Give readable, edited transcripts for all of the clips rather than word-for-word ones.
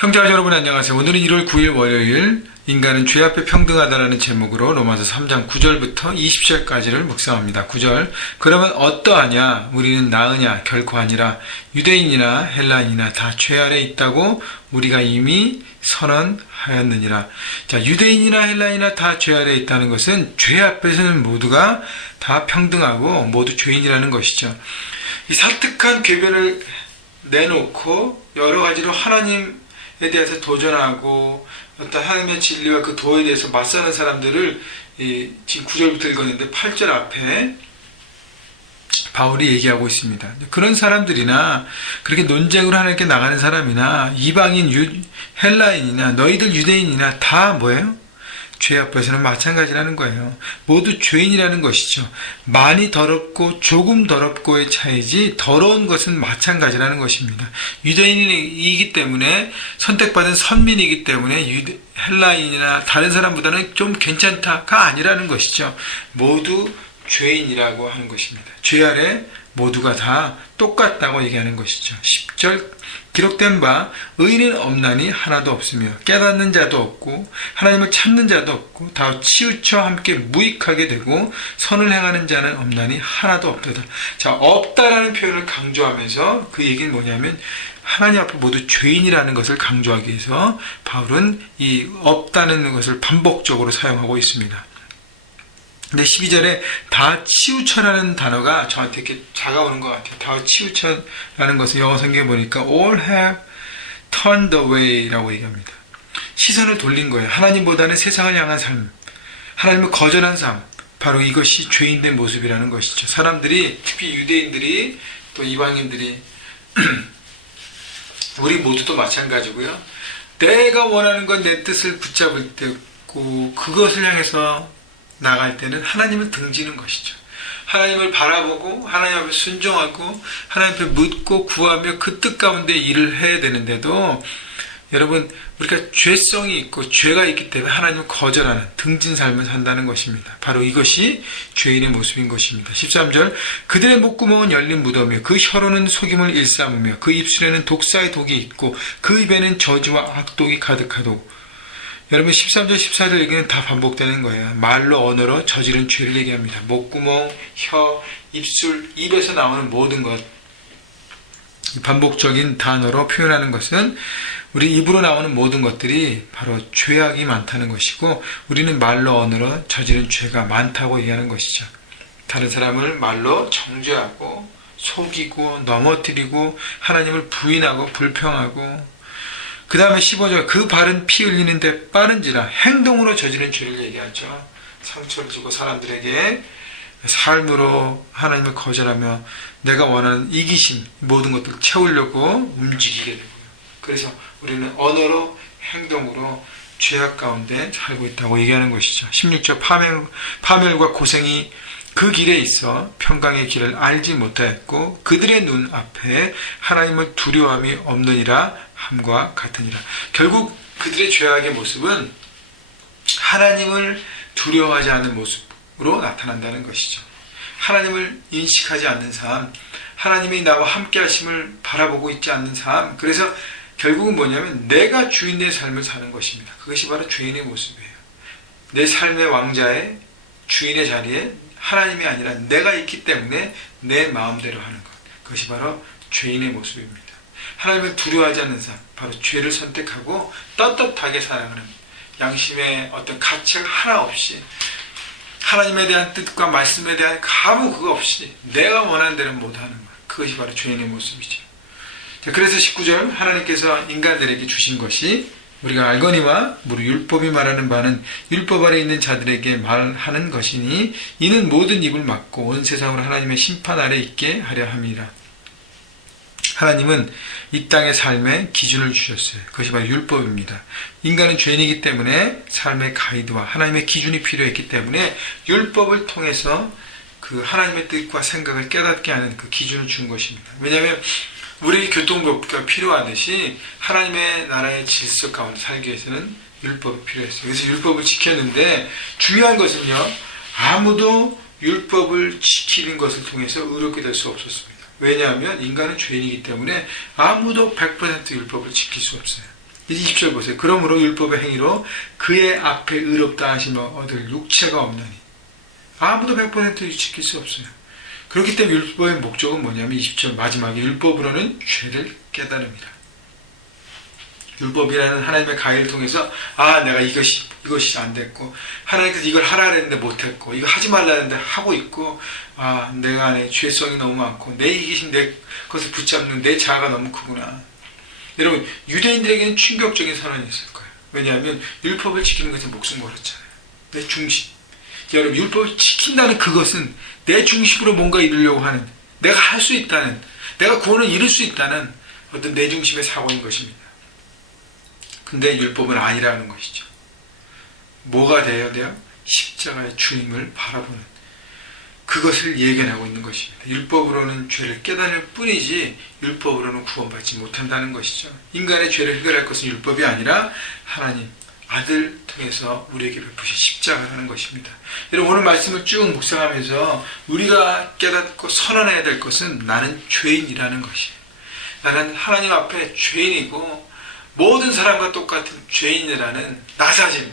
형제자 여러분 안녕하세요. 오늘은 1월 9일 월요일 인간은 죄 앞에 평등하다라는 제목으로 로마서 3장 9절부터 20절까지를 묵상합니다. 9절 그러면 어떠하냐? 우리는 나으냐? 결코 아니라 유대인이나 헬라인이나 다 죄 아래 있다고 우리가 이미 선언하였느니라. 자, 유대인이나 헬라인이나 다 죄 아래 있다는 것은 죄 앞에서는 모두가 다 평등하고 모두 죄인이라는 것이죠. 이 사특한 궤변을 내놓고 여러 가지로 하나님에 대해서 도전하고 어떤 하나님의 진리와 그 도에 대해서 맞서는 사람들을 지금 9절부터 읽었는데 8절 앞에 바울이 얘기하고 있습니다. 그런 사람들이나 그렇게 논쟁으로 하나님께 나가는 사람이나 이방인 헬라인이나 너희들 유대인이나 다 뭐예요? 죄 앞에서는 마찬가지라는 거예요. 모두 죄인이라는 것이죠. 많이 더럽고 조금 더럽고의 차이지 더러운 것은 마찬가지라는 것입니다. 유대인이기 때문에 선택받은 선민이기 때문에 헬라인이나 다른 사람보다는 좀 괜찮다가 아니라는 것이죠. 모두 죄인이라고 하는 것입니다. 죄 아래 모두가 다 똑같다고 얘기하는 것이죠. 10절 기록된 바 의인은 없나니 하나도 없으며 깨닫는 자도 없고 하나님을 찾는 자도 없고 다 치우쳐 함께 무익하게 되고 선을 행하는 자는 없나니 하나도 없도다. 자, 없다라는 표현을 강조하면서 그 얘기는 뭐냐면 하나님 앞에 모두 죄인이라는 것을 강조하기 위해서 바울은 이 없다는 것을 반복적으로 사용하고 있습니다. 근데 12절에 다 치우쳐라는 단어가 저한테 이렇게 다가오는 것 같아요. 다 치우쳐라는 것을 영어 성경에 보니까 all have turned away 라고 얘기합니다. 시선을 돌린 거예요. 하나님보다는 세상을 향한 삶, 하나님을 거절한 삶, 바로 이것이 죄인된 모습이라는 것이죠. 사람들이, 특히 유대인들이 또 이방인들이 우리 모두도 마찬가지고요. 내가 원하는 건 내 뜻을 붙잡을 때고 그것을 향해서 나갈 때는 하나님을 등지는 것이죠. 하나님을 바라보고 하나님 앞에 순종하고 하나님 앞에 묻고 구하며 그 뜻 가운데 일을 해야 되는데도 여러분 우리가 죄성이 있고 죄가 있기 때문에 하나님을 거절하는 등진 삶을 산다는 것입니다. 바로 이것이 죄인의 모습인 것입니다. 13절 그들의 목구멍은 열린 무덤이며 그 혀로는 속임을 일삼으며 그 입술에는 독사의 독이 있고 그 입에는 저주와 악독이 가득하도고. 여러분 13절 14절 얘기는 다 반복되는 거예요. 말로 언어로 저지른 죄를 얘기합니다. 목구멍, 혀, 입술, 입에서 나오는 모든 것, 반복적인 단어로 표현하는 것은 우리 입으로 나오는 모든 것들이 바로 죄악이 많다는 것이고 우리는 말로 언어로 저지른 죄가 많다고 얘기하는 것이죠. 다른 사람을 말로 정죄하고 속이고 넘어뜨리고 하나님을 부인하고 불평하고 그 다음에 15절 그 발은 피 흘리는데 빠른지라 행동으로 저지른 죄를 얘기하죠. 상처를 주고 사람들에게 삶으로 하나님을 거절하며 내가 원하는 이기심 모든 것들을 채우려고 움직이게 되고요. 그래서 우리는 언어로 행동으로 죄악 가운데 살고 있다고 얘기하는 것이죠. 16절 파멸과 고생이 그 길에 있어 평강의 길을 알지 못하였고 그들의 눈 앞에 하나님을 두려움이 없느니라 함과 같으니라. 결국 그들의 죄악의 모습은 하나님을 두려워하지 않는 모습으로 나타난다는 것이죠. 하나님을 인식하지 않는 삶, 하나님이 나와 함께 하심을 바라보고 있지 않는 삶. 그래서 결국은 뭐냐면 내가 주인의 삶을 사는 것입니다. 그것이 바로 죄인의 모습이에요. 내 삶의 왕자의 주인의 자리에 하나님이 아니라 내가 있기 때문에 내 마음대로 하는 것. 그것이 바로 죄인의 모습입니다. 하나님을 두려워하지 않는 삶, 바로 죄를 선택하고 떳떳하게 살아가는 양심의 어떤 가책 하나 없이 하나님에 대한 뜻과 말씀에 대한 아무 그거 없이 내가 원하는 대로 못하는 것. 그것이 바로 죄인의 모습이죠. 그래서 19절 하나님께서 인간들에게 주신 것이 우리가 알거니와 무릇 율법이 말하는 바는 율법 아래 있는 자들에게 말하는 것이니 이는 모든 입을 막고 온 세상으로 하나님의 심판 아래 있게 하려 함이라. 하나님은 이 땅의 삶에 기준을 주셨어요. 그것이 바로 율법입니다. 인간은 죄인이기 때문에 삶의 가이드와 하나님의 기준이 필요했기 때문에 율법을 통해서 그 하나님의 뜻과 생각을 깨닫게 하는 그 기준을 준 것입니다. 왜냐하면 우리 교통법규가 필요하듯이 하나님의 나라의 질서 가운데 살기 위해서는 율법이 필요했어요. 그래서 율법을 지켰는데 중요한 것은요. 아무도 율법을 지키는 것을 통해서 의롭게 될 수 없었습니다. 왜냐하면 인간은 죄인이기 때문에 아무도 100% 율법을 지킬 수 없어요. 이제 20절 보세요. 그러므로 율법의 행위로 그의 앞에 의롭다 하시며 얻을 육체가 없느니 아무도 100% 지킬 수 없어요. 그렇기 때문에 율법의 목적은 뭐냐면 20절 마지막에 율법으로는 죄를 깨달음이라. 율법이라는 하나님의 가해를 통해서 내가 이것이 안 됐고 하나님께서 이걸 하라 했는데 못했고 이거 하지 말라 했는데 하고 있고 내가 안에 죄성이 너무 많고 내 이기심 내 것을 붙잡는 내 자아가 너무 크구나. 여러분 유대인들에게는 충격적인 선언이었을 거예요. 왜냐하면 율법을 지키는 것은 목숨 걸었잖아요. 내 중심. 여러분 율법을 지킨다는 그것은 내 중심으로 뭔가 이루려고 하는, 내가 할 수 있다는, 내가 구원을 이룰 수 있다는 어떤 내 중심의 사고인 것입니다. 근데 율법은 아니라는 것이죠. 뭐가 돼야 돼요? 십자가의 주님을 바라보는 그것을 예견하고 있는 것입니다. 율법으로는 죄를 깨달을 뿐이지 율법으로는 구원받지 못한다는 것이죠. 인간의 죄를 해결할 것은 율법이 아니라 하나님 아들 통해서 우리에게 베푸신 십자가라는 것입니다. 여러분 오늘 말씀을 쭉 묵상하면서 우리가 깨닫고 선언해야 될 것은 나는 죄인이라는 것이에요. 나는 하나님 앞에 죄인이고 모든 사람과 똑같은 죄인이라는 나 자신,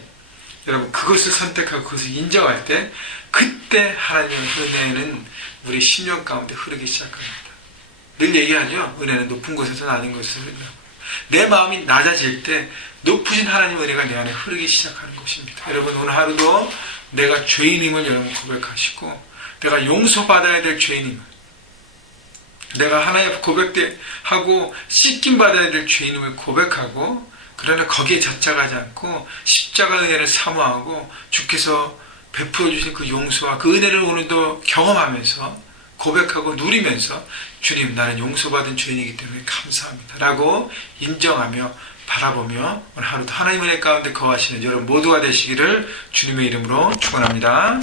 여러분 그것을 선택하고 그것을 인정할 때 그때 하나님의 은혜는 우리 심령 가운데 흐르기 시작합니다. 늘 얘기하죠. 은혜는 높은 곳에서 낮은 곳에서 흐른다고. 내 마음이 낮아질 때 높으신 하나님의 은혜가 내 안에 흐르기 시작하는 것입니다. 여러분 오늘 하루도 내가 죄인임을 여러분 고백하시고 내가 용서받아야 될 죄인임을, 내가 하나님 고백하고 씻김받아야 될 죄인임을 고백하고, 그러나 거기에 자착하지 않고 십자가 은혜를 사모하고 주께서 베풀어 주신 그 용서와 그 은혜를 오늘도 경험하면서 고백하고 누리면서 주님 나는 용서받은 죄인이기 때문에 감사합니다 라고 인정하며 바라보며 오늘 하루도 하나님의 은혜 가운데 거하시는 여러분 모두가 되시기를 주님의 이름으로 축원합니다.